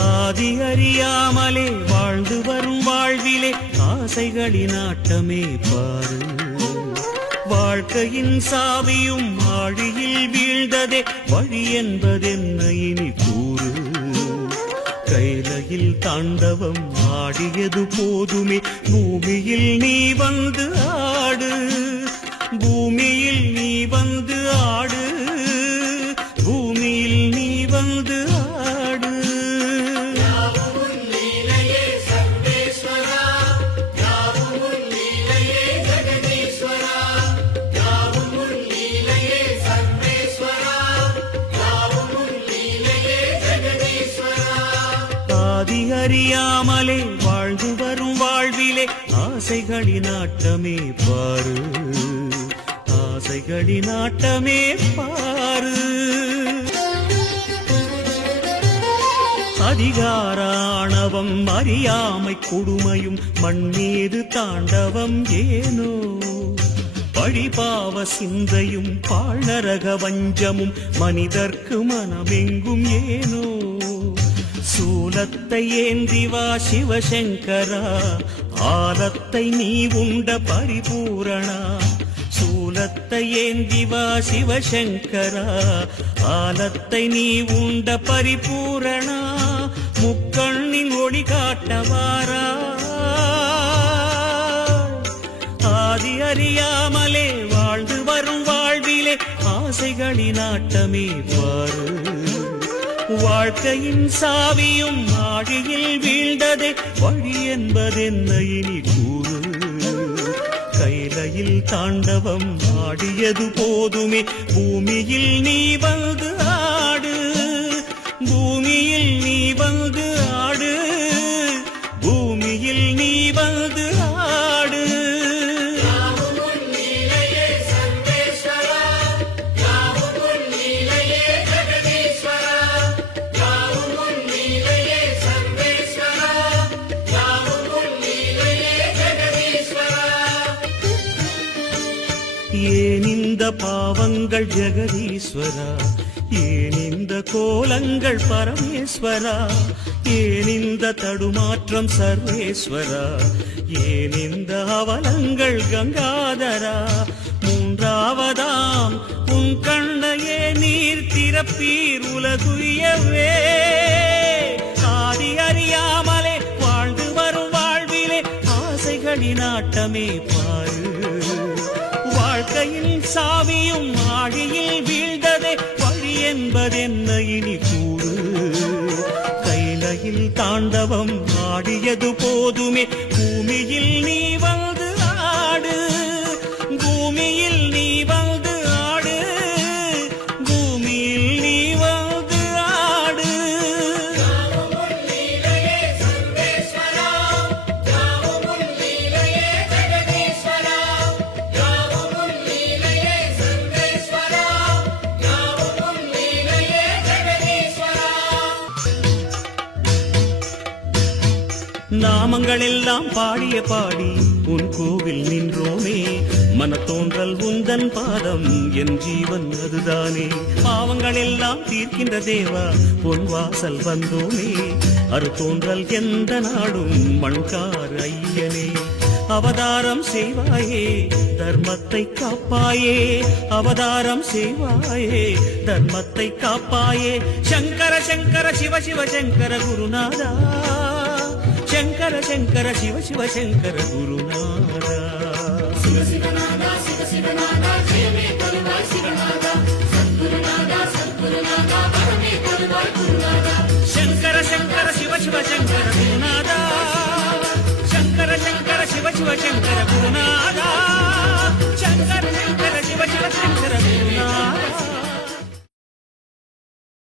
ஆதி அறியாமலே வாழ்ந்து வரும் வாழ்விலே ஆசைகளின் ஆட்டமே பாரு. வாழ்க்கையின் சாவியும் ஆழியில் வீழ்ந்ததே வழி என்பதென்ன இனி கூறு. கைலையில் தாண்டவம் ஆடியது போதுமே பூமியில் நீ வந்து ஆடு. பூமியில் நீ வந்து ஆடு. பூமியில் நீ வந்து ஆடு. ஆதி அறியாமலே வாழ்ந்து வரும் வாழ்விலே ஆசைகளின் ஆட்டமே பாரு. ஆசைகளின் ஆட்டமே பாரு. அதிகாராணவம் அறியாமை கொடுமையும் மண்ணீது தாண்டவம் ஏனோ. பழிபாவ சிந்தையும் பாழ்நரக வஞ்சமும் மனிதர்க்கு மனமெங்கும் ஏனோ. சூலத்தை ஏந்தி வா சிவசங்கரா, ஆலத்தை நீ உண்ட பரிபூரணா. சூலத்தை ஏந்தி வா சிவசங்கரா, ஆலத்தை நீ உண்ட பரிபூரணா. முக்கண்ணின் ஒளி காட்டவாரா. ஆதி அறியாமலே வாழ்ந்து வரும் வாழ்விலே ஆசைகளின் ஆட்டமே பாரு. வாழ்க்கையின் சாவியும் ஆழியில் வீழ்ந்ததே வழி என்பதென்ன இனி கூறு. கைலையில் தாண்டவம் ஆடியது போதுமே பூமியில் நீ வந்து ஆடு. பூமியில் நீ வந்து ஆடு. பூமியில் நீ வந்து ஆடு. ஏன் இந்த பாவங்கள் ஜெகதீஸ்வரா, ஏன் இந்த கோலங்கள் பரமேஸ்வரா, ஏன் இந்த தடுமாற்றம் சர்வேஸ்வரா, ஏன் இந்த அவலங்கள் கங்காதரா. மூன்றாவதாம் உன் கண்ணையே நீர் திறப்பீர் உலகுயவே. ஆதி அறியாமலே வாழ்ந்து வரும் வாழ்விலே ஆசைகளின் ஆட்டமே பாரு. வாழ்க்கையின் சாவியும் ஆழியில் வீழ்ந்ததே வழி என்பதென்ன இனி கூறு. கைலையில் தாண்டவம் ஆடியது போதுமே பூமியில் நீ வந்து ஆடு. பூமியில் நீ வந்து ஆடு. பூமியில் நீ வந்து ஆடு. நாமங்கள் எல்லாம் பாடிய பாடி உன் கோவில் நின்றோமே. மன தோன்றல் உந்தன் பாதம் என் ஜீவன் அதுதானே. பாவங்கள் எல்லாம் தீர்க்கின்ற தேவா பொன் வாசல் வந்தோமே. அரு தோன்றல் எந்த நாடும் மண்கார் ஐயனே. அவதாரம் செய்வாயே தர்மத்தை காப்பாயே. அவதாரம் செய்வாயே தர்மத்தை காப்பாயே. சங்கர சங்கர சிவ சிவ சங்கர குருநாதா. சங்கர சங்கர சிவ சிவ சங்கர குருநாதா. சிவ சிவநாதா சிவ சிவநாதா ஜெயமே தருவாய் சிவநாதா. சத்குருநாதா சத்குருநாதா வரமே தருவாய் குருநாதா. சங்கர சங்கர சிவ சிவ சங்கர குருநாதா. சங்கர சங்கர சிவ சிவ சங்கர குருநாதா.